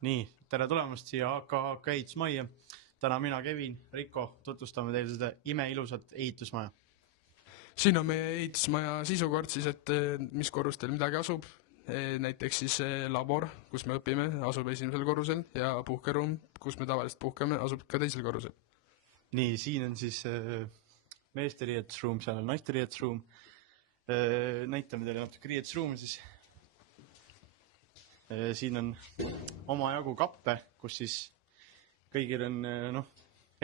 Nii, tere tulemast siia AK ehitusmajja. Täna mina, Kevin, Riko tutvustame teile seda imeilusat ehitusmaja. Siin on meie ehitusmaja sisukord siis, et mis korrustel midagi asub. Näiteks siis labor, kus me õpime, asub esimesel korrusel ja puhkeruum, kus me tavaliselt puhkame, asub ka teisel korrusel. Nii, siin on siis meeste riietusruum, seal on naiste riietusruum. Näitame teile natuke riietusruumi siis. Siin on omajagu kappe, kus siis kõigil on,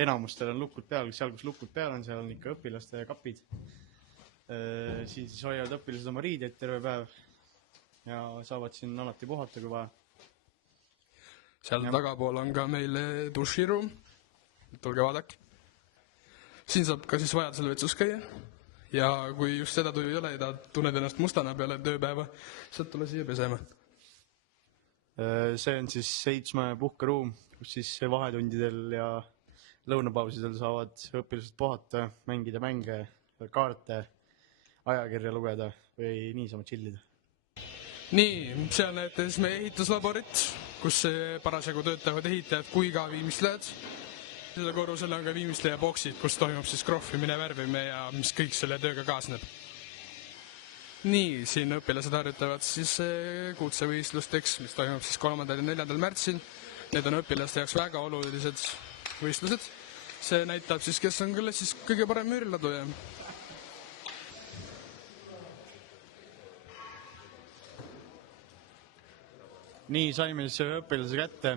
enamustel on lukud peal, seal kus lukud peal on, seal on ikka õpilaste kapid. Siin siis hoiavad õpilased oma riideid terve päev ja saavad siin alati puhata, kui vaja. Seal tagapool on ka meil duširuum, tulge vaadake. Siin saab ka siis vajadusel vetsus käia ja kui just seda tuju ei ole ja tunned ennast mustana peale tööpäeva, saad tulla siia pesema. See on siis ehitusmaja puhkeruum, kus siis vahetundidel ja lõunapausidel saavad õpilased puhata, mängida mänge, kaarte, ajakirja lugeda või niisama chillida. Nii, seal näete siis meie ehituslaborit, kus parasjagu töötavad ehitajad kui ka viimistlejad. Selle korrusel on ka viimistleja boksid, kus toimub siis krohvimine, värvimine ja mis kõik selle tööga kaasneb. Nii, siin õpilased harjutavad siis kutsevõistlusteks, mis toimub siis 3. ja 4. märtsil. Need on õpilaste jaoks väga olulised võistlused. See näitab siis, kes on klassis kõige parem müüriladuja. Nii, saime siis õpilase kätte.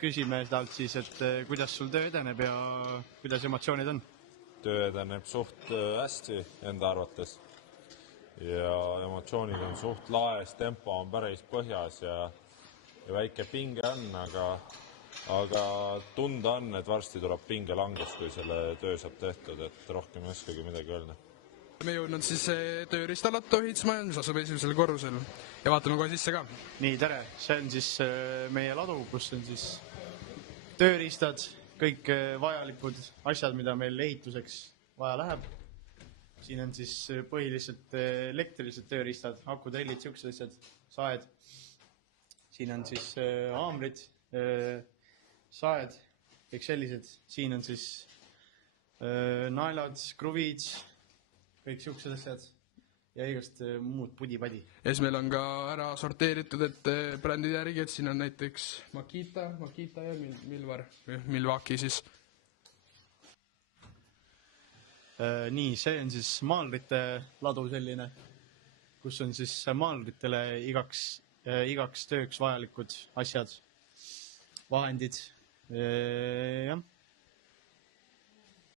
Küsime talt siis, et kuidas sul töö edeneb ja kuidas emotsioonid on? Töö edeneb suht hästi enda arvates. Ja emotsioonid on suht laes, tempo on päris põhjas ja väike pinge on, aga tunda on, et varsti tuleb pinge langus, kui selle töö saab tehtud, et rohkem ei oskagi midagi öelda. Me jõudnud siis tööriistalattu ehitusmaja, mis asub esimesel korrusel ja vaatame kohe sisse ka. Nii, tere! See on siis meie ladu, kus on siis tööriistad, kõik vajalikud asjad, mida meil ehituseks vaja läheb. Siin on siis põhiliselt elektrilised tööriistad, akutrellid, siuksed asjad, saed. Siin on siis haamrid, saed, kõik sellised. Siin on siis naelad, kruvid, kõik siuksed asjad ja igast muud pudi-padi. Ja siis meil on ka ära sorteeritud, et brändide järgi, et siin on näiteks Makita ja Milvar, Milwaukee siis. Nii, see on siis maalrite ladu selline, kus on siis maalritele igaks tööks vajalikud asjad, vahendid. Jah.